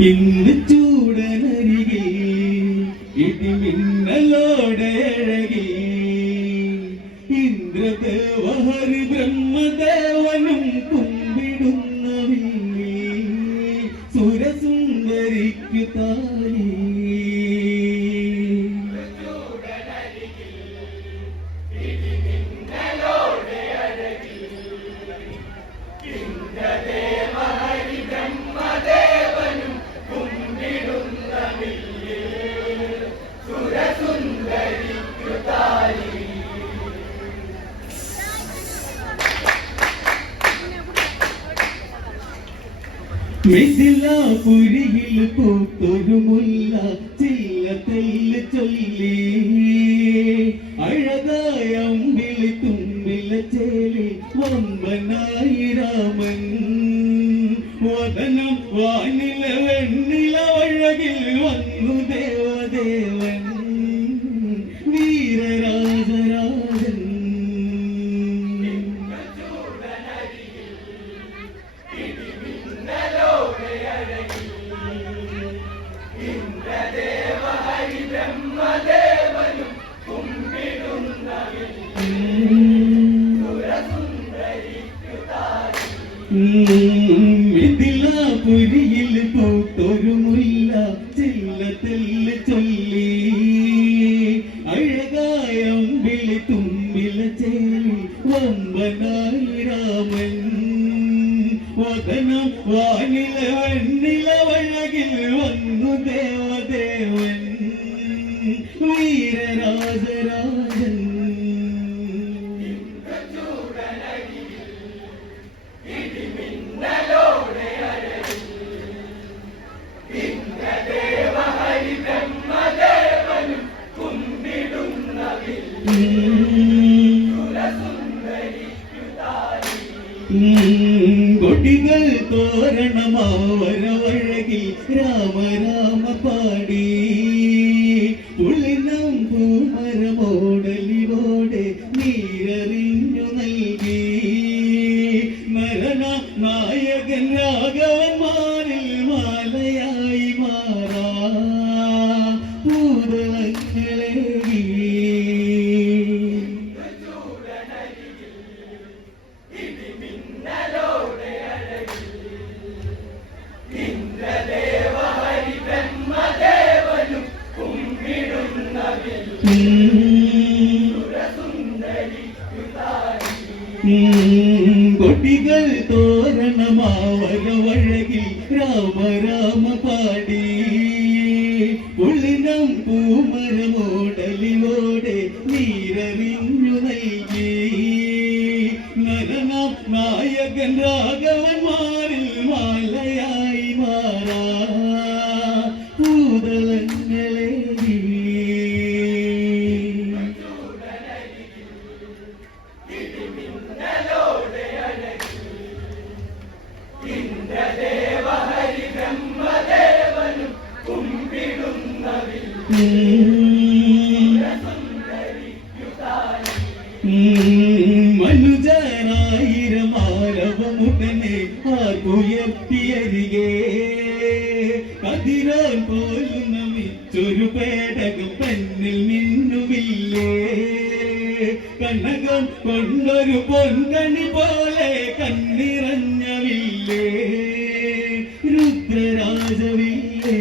ഇന്ന് ചൂടനരികെ ഇടിമിന്നലോടെ അഴകി. ഇന്ദ്രദേവ ഹരി ബ്രഹ്മദേവനും കുമ്പിടുന്ന സുരസുന്ദരിക്കു താലി മിഥിലാപുരിയിൽ പൂത്തൊരു മുല്ല ചില്ലത്തല്ല് ചൊല്ലി അഴകായ അമ്പിളി തുമ്പില ചേലി വമ്പനായി രാമൻ. വദനം വാനില വെണ്ണില മിഥിലാപുരിയിൽ പൂത്തൊരു വദനം വാനില വെണ്ണിലവഴകിൽ വന്നു ദേവദേവൻ വീരരാജരാജൻ. കൊടികൾ തോരണമാവരവഴകിൽ രാമ രാമ പാടി. പുളിനം പൂമരമോടലിവോടെ നീരറിഞ്ഞു നൽകി. നരണ നായകൻ രാഘവന്മാരിൽ മാലയായി മാറാ. പൂതളങ്ങളെ കൊടികൾ തോരണമാവരവഴകിൽ രാമ രാമ പാടി. ഉള്ളിനം പൂമരമോടലിവോടെ നീരറിഞ്ഞു നൽകി. നരനാം നായകൻ മിന്നുമില്ലേ കനകം കൊണ്ടൊരു പൊന്നണി പോലെ കണ്ണിറഞ്ഞവില്ലേ രുദ്രരാജവില്ലേ?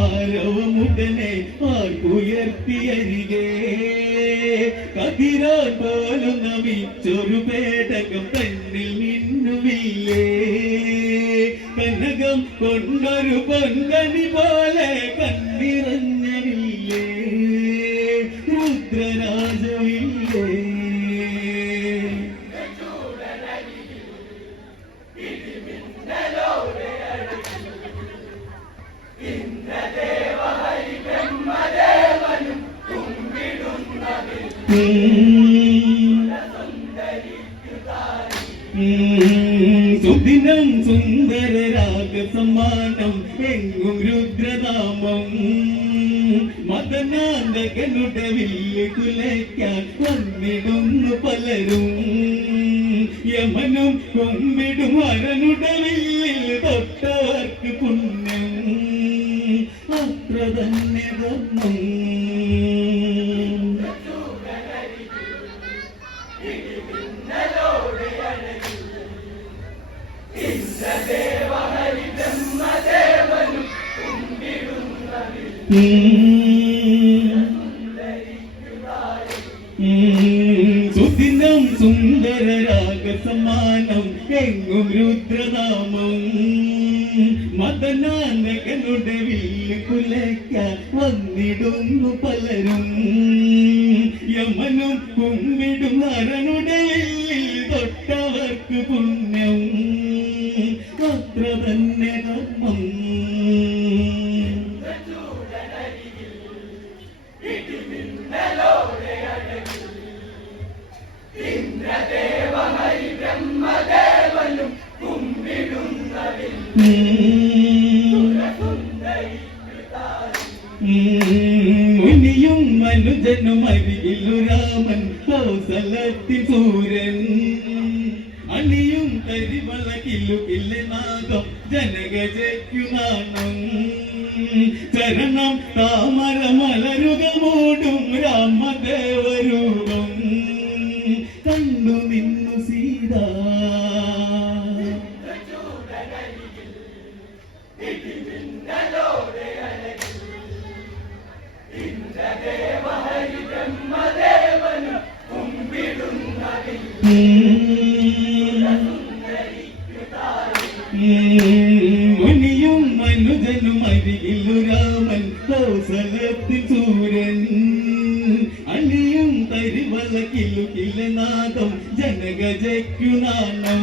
മനുജരായിരമാരവമുടനെ ആർക്കുയർത്തിയരികെ കതിരാൻ പോലും നമിച്ചൊരു പേടകം തന്നിൽ മിന്നുമില്ലേ. കനകം കൊണ്ടൊരു പൊങ്കണി പോലെ കണ്ണിറഞ്ഞവില്ലേ രുദ്രരാജവില്ലേ രുദ്രനാമം മദനാന്തകനുടെ വില്ല് കുലയ്ക്കാൻ വന്നിടുന്നു പലരും. യമനും കൊമ്പിടും അരനുടെ വില്ലിൽ തൊട്ടവർക്ക് പുണ്യം. അത്ര തന്നെ ധർമ്മം. സുദിനം സുന്ദര രാഗ സമ്മാനം എങ്ങും രുദ്രനാമം. മദനാനകനുടെ വില്ല് കുലയ്ക്ക വന്നിടുന്നു പലരും. യമനും കുമ്മിടും അരനുടെ തൊട്ടവർക്ക് പുണ്യം. അത്ര തന്നെ കർമ്മം മുനിയും മനുജനും അരികിലു രാമൻ കൗസലത്തിൽ സൂര്യൻ അണിയും കരിവളകിലു ഇല്ലനാഗം ജനഗജയ്ക്കു നാണം. ചരണം താമര മലരുക മൂടും രാമദേവരൂപം മുനിയും മനുജനും അരികിലു രാമൻ കൗസലത്തിൽ സൂര്യൻ. അണിയും തരിവളക്കിലു നാഗം ജനഗജയ്ക്കു നാണം.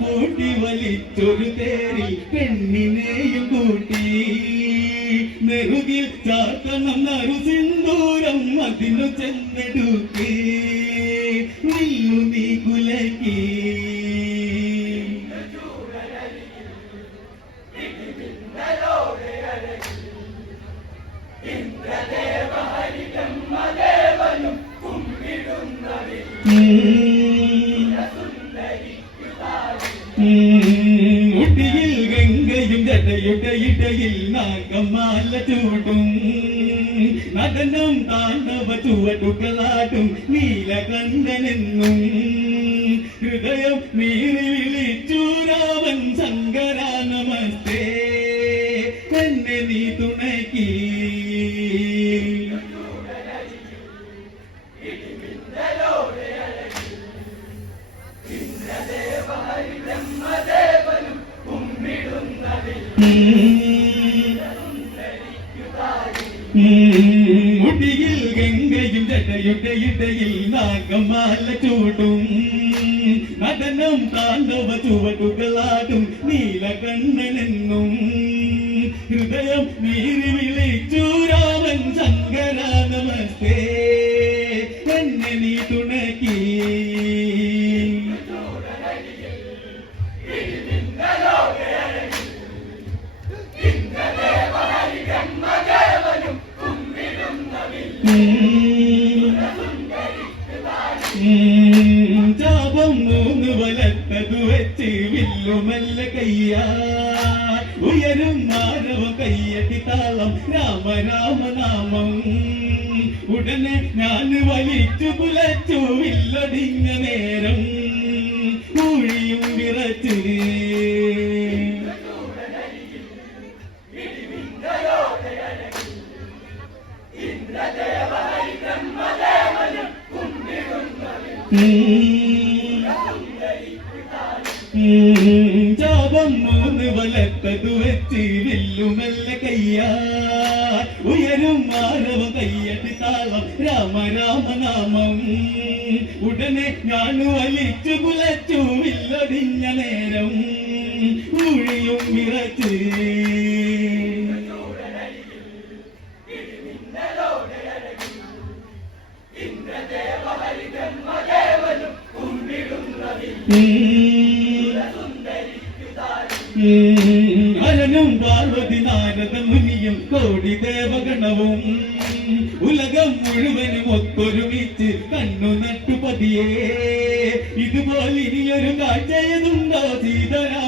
പൂട്ടി വലിച്ചൊരു തേരി പെണ്ണിനെയും കൂട്ടി. നെറുകിൽ ചാർത്തണം നരു സിന്ദൂരം അതിനു ചെന്നെടുക്കി. നില്ലു നീ കുലക്കി മുടിയിൽ ഇടയിൽ നാഗമാല നടനം താണ്ഡവ ചുവടുകളാടും. നീലകണ്ഠനെന്നും. ഹൃദയം നീറി ഇടയിൽ നാഗമാല ചൂടും. നടനം താണ്ടവ ചുവടുകളാടും നീലകണ്ഠനെന്നും. ഹൃദയം നീറി വില്ലുമല്ല കയ്യ ഉയരും മാനവ കയ്യടി താളം. രാമ രാമ നാമം. ഉടനെ ഞാൻ വലിച്ചു കുലച്ചു വില്ലൊടിഞ്ഞ നേരം. ഊഴിയും വിറച്ച്. ജാപം മൂന്ന് വലത്തതു വെച്ച് വെല്ലുമെല്ല കയ്യാ ഉയരും മാനവ കയ്യടി താളം രാമ രാമനാമം ഉടനെ ഞാൻ വലിച്ചു കുലച്ചു വില്ലൊടിഞ്ഞ നേരം. ഊഴിയും വിറച്ച്. അലനും പാർവതി നാരദ മുനിയും കോടി ദേവഗണവും. ഉലകം മുഴുവനും ഒത്തൊരുമിച്ച് കണ്ണു നട്ടുപതിയേ ഇതുപോലെ ഇനിയൊരു കാഴ്ചയതുണ്ടോ സീതാരാമനല്ലേ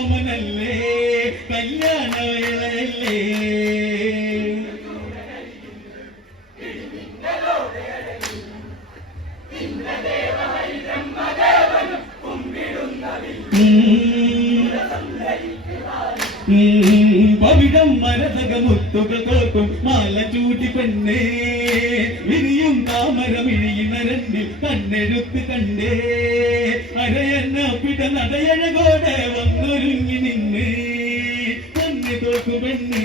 മുത്തുകൾ കോർക്കും മാല ചൂടി പെണ്ണേ. വിരിയും താമരമിഴിയുന്ന രണ്ടിൽ കണ്ണെഴുത്ത് കണ്ടേ. അരയെന്ന പിട നടയഴകോടെ വന്നൊരുങ്ങി നിന്ന്. തന്നെ തോക്കു പെണ്ണേ.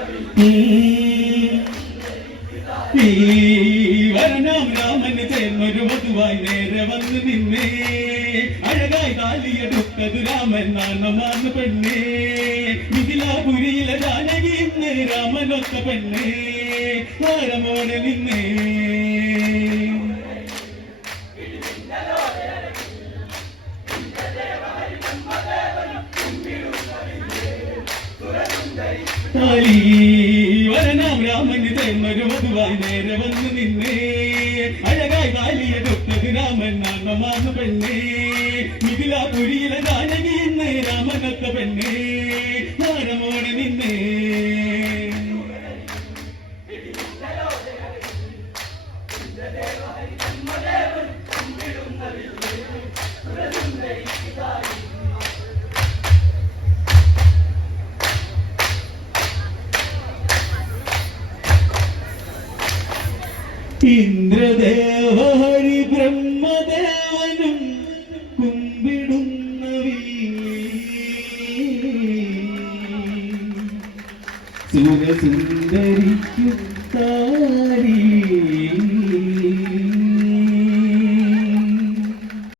വരണം വധുവായി നേരെ വന്ന് നിന്നേ. അഴകായി താലിയെടുത്തത് രാമൻ നാണമാർന്ന് പെണ്ണേ. മിഥിലാപുരിയിലെ ജാനകി ഇന്ന് രാമനൊത്ത പെണ്ണേ. താരമോടെ നിന്നേ. താലി വരണം രാമന് വധുവായി നേരെ വന്നു നിന്നേ അഴകായി താലിയെടുത്തത് രാമൻ നാണമാർന്ന് പെണ്ണേ. മിഥിലാപുരിയിലെ ജാനകി ഇന്ന് രാമനത്ത പെണ്ണേ. താരമോടെ നിന്നേ ഇന്ദ്രദേവ ഹരി